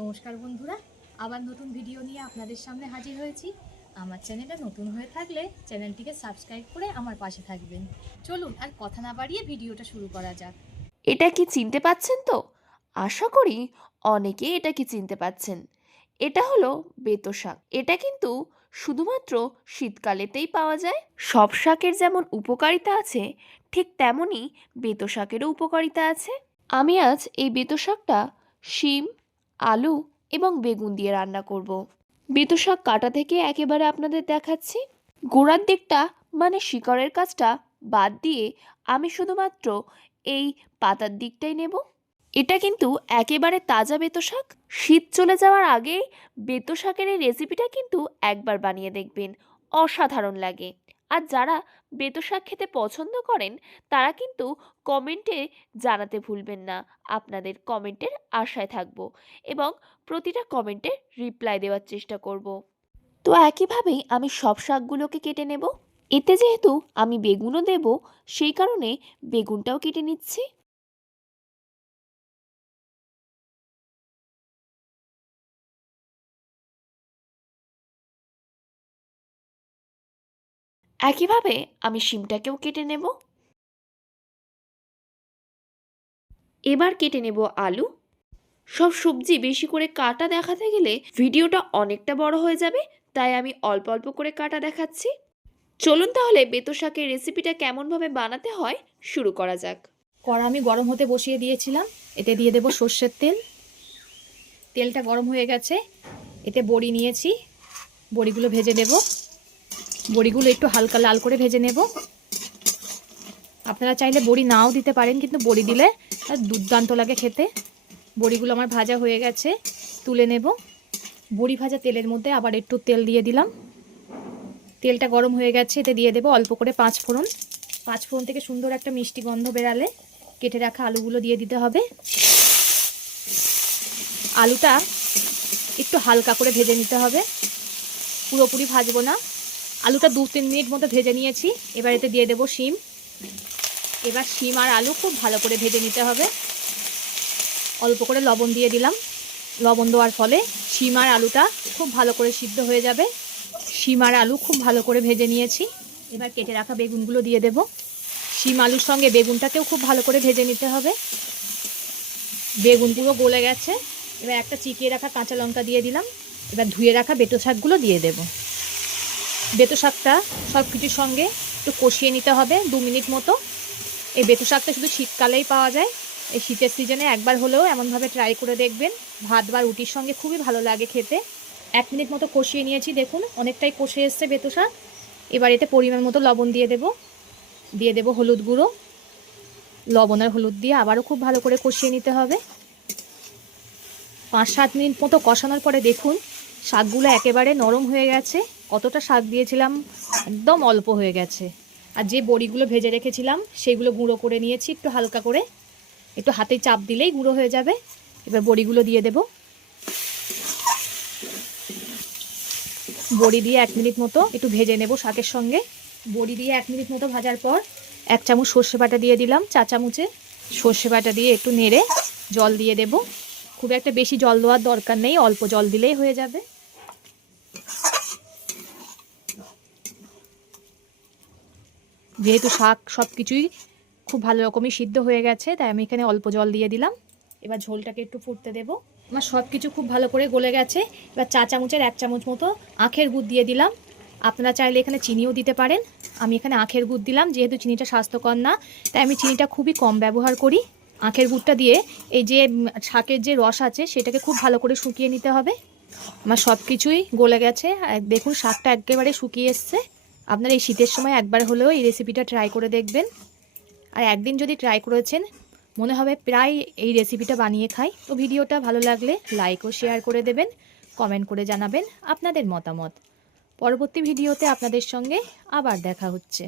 নমস্কার বন্ধুরা, আবার নতুন ভিডিও নিয়ে আপনাদের সামনে হাজির হয়েছি। আমার চ্যানেলে নতুন হয়ে থাকলে চ্যানেলটিকে সাবস্ক্রাইব করে আমার পাশে থাকবেন। চলুন আর কথা না বাড়িয়ে ভিডিওটা শুরু করা যাক। এটা কি চিনতে পাচ্ছেন তো? আশা করি অনেকেই এটা কি চিনতে পাচ্ছেন। এটা হলো বেতো শাক। এটা কিন্তু শুধুমাত্র শীতকালেতেই পাওয়া যায়। সব শাকের যেমন উপকারিতা আছে, ঠিক তেমনই বেতো শাকেরও উপকারিতা আছে। আমি আজ এই বেতো শাকটা শিম, আলু এবং বেগুন দিয়ে রান্না করব। বেতো শাক কাটা থেকে একেবারে আপনাদের দেখাচ্ছি। গোড়ার দিকটা মানে শিকড়ের কাজটা বাদ দিয়ে আমি শুধুমাত্র এই পাতার দিকটাই নেব। এটা কিন্তু একেবারে তাজা বেতো শাক। শীত চলে যাওয়ার আগেই বেতো শাকের এই রেসিপিটা কিন্তু একবার বানিয়ে দেখবেন, অসাধারণ লাগে। আর যারা বেতো শাক খেতে পছন্দ করেন তারা কিন্তু কমেন্টে জানাতে ভুলবেন না। আপনাদের কমেন্টের আশায় থাকব এবং প্রতিটা কমেন্টে রিপ্লাই দেওয়ার চেষ্টা করব। তো একইভাবেই আমি সব শাকগুলোকে কেটে নেব। এতে যেহেতু আমি বেগুনও দেব, সেই কারণে বেগুনটাও কেটে নিচ্ছি। একইভাবে আমি শিমটাকেও কেটে নেব। এবার কেটে নেব আলু। সব সবজি বেশি করে কাটা দেখাতে গেলে ভিডিওটা অনেকটা বড় হয়ে যাবে, তাই আমি অল্প অল্প করে কাটা দেখাচ্ছি। চলুন তাহলে বেতো শাকের রেসিপিটা কেমনভাবে বানাতে হয় শুরু করা যাক। কড়া আমি গরম হতে বসিয়ে দিয়েছিলাম, এতে দিয়ে দেব সর্ষের তেল। তেলটা গরম হয়ে গেছে, এতে বড়ি নিয়েছি, বড়িগুলো ভেজে নেব। বড়িগুলো একটু হালকা লাল করে ভেজে নেব। আপনারা চাইলে বড়ি নাও দিতে পারেন, কিন্তু বড়ি দিলে দুর্দান্ত লাগে খেতে। বড়িগুলো আমার ভাজা হয়ে গেছে, তুলে নেব। বড়ি ভাজা তেলের মধ্যে আবার একটু তেল দিয়ে দিলাম। তেলটা গরম হয়ে গেছে, এতে দিয়ে দেবো অল্প করে 5 ফোড়ন। 5 ফোড়ন থেকে সুন্দর একটা মিষ্টি গন্ধ বেরালে কেটে রাখা আলুগুলো দিয়ে দিতে হবে। আলুটা একটু হালকা করে ভেজে নিতে হবে, পুরোপুরি ভাজবো না। আলুটা 2-3 মিনিট মতো ভেজে নিয়েছি। এবার এতে দিয়ে দেবো শিম। এবার শিম আর আলু খুব ভালো করে ভেজে নিতে হবে। অল্প করে লবণ দিয়ে দিলাম। লবণ দেওয়ার ফলে শিম আর আলুটা খুব ভালো করে সিদ্ধ হয়ে যাবে। শিম আর আলু খুব ভালো করে ভেজে নিয়েছি। এবার কেটে রাখা বেগুনগুলো দিয়ে দেব। শিম আলুর সঙ্গে বেগুনটাকেও খুব ভালো করে ভেজে নিতে হবে। বেগুন পুরো গলে গেছে। এবার একটা চিকিয়ে রাখা কাঁচা লঙ্কা দিয়ে দিলাম। এবার ধুয়ে রাখা বেতো শাকগুলো দিয়ে দেব। বেতো শাকটা সব কিছুর সঙ্গে একটু কষিয়ে নিতে হবে 2 মিনিট মতো। এই বেতো শাকটা শুধু শীতকালেই পাওয়া যায়। এই শীতের সিজনে একবার হলেও এমনভাবে ট্রাই করে দেখবেন, ভাত বা রুটির সঙ্গে খুবই ভালো লাগে খেতে। 1 মিনিট মতো কষিয়ে নিয়েছি, দেখুন অনেকটাই কষে এসছে বেতো শাক। এবার এতে পরিমাণ মতো লবণ দিয়ে দেব। দিয়ে দেব হলুদ গুঁড়ো। লবণ আর হলুদ দিয়ে আবারও খুব ভালো করে কষিয়ে নিতে হবে। 5-7 মিনিট মতো কষানোর পরে দেখুন শাকগুলো একেবারে নরম হয়ে গেছে। কতটা শাক দিয়েছিলাম, একদম অল্প হয়ে গেছে। আর যে বড়িগুলো ভেজে রেখেছিলাম সেগুলো গুঁড়ো করে নিয়েছি একটু হালকা করে, একটু হাতে চাপ দিলেই গুঁড়ো হয়ে যাবে। এবার বড়িগুলো দিয়ে দেব। বড়ি দিয়ে 1 মিনিট মতো একটু ভেজে নেব শাকের সঙ্গে। বড়ি দিয়ে 1 মিনিট মতো ভাজার পর 1 চামচ সর্ষে বাটা দিয়ে দিলাম, চা চামচে। সর্ষে বাটা দিয়ে একটু নেড়ে জল দিয়ে দেব। খুব একটা বেশি জল দেওয়ার দরকার নেই, অল্প জল দিলেই হয়ে যাবে। যেহেতু শাক সব কিছুই খুব ভালো রকমই সিদ্ধ হয়ে গেছে, তাই আমি এখানে অল্প জল দিয়ে দিলাম। এবার ঝোলটাকে একটু ফুটতে দেব। আমার সব কিছু খুব ভালো করে গলে গেছে। এবার চা চামচের 1 চামচ মতো আখের গুড় দিয়ে দিলাম। আপনারা চাইলে এখানে চিনিও দিতে পারেন। আমি এখানে আখের গুড় দিলাম, যেহেতু চিনিটা স্বাস্থ্যকর না, তাই আমি চিনিটা খুবই কম ব্যবহার করি। আখের গুড়টা দিয়ে এই যে শাকের যে রস আছে সেটাকে খুব ভালো করে শুকিয়ে নিতে হবে। আমার সব কিছুই গলে গেছে, দেখুন শাকটা একেবারে শুকিয়ে এসছে। আপনারা এই শীতের সময় একবার হলেও এই রেসিপিটা ট্রাই করে দেখবেন। আর একদিন যদি ট্রাই করেছেন, মনে হবে প্রায় এই রেসিপিটা বানিয়ে খাই। তো ভিডিওটা ভালো লাগলে লাইক ও শেয়ার করে দেবেন, কমেন্ট করে জানাবেন আপনাদের মতামত। পরবর্তী ভিডিওতে আপনাদের সঙ্গে আবার দেখা হচ্ছে।